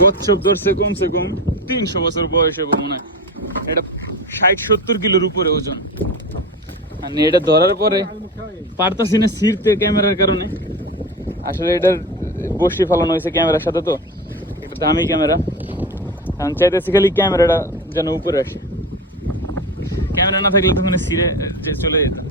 কচ্ছপ ধরছে কমসে কম 300 বছর বয়সে মনে হয়। এটা 60-70 কিলোর উপরে ওজন। আর এটা ধরার পরে পারতাছি না ছিঁড়তে ক্যামেরার কারণে। আসলে এটার বসি ফেলানো হয়েছে ক্যামেরার সাথে, তো এটা দামি ক্যামেরা, কারণ চাইতেছি খালি ক্যামেরাটা যেন উপরে আসে। ক্যামেরা না থাকলে তখন ছিঁড়ে চলে যেতাম।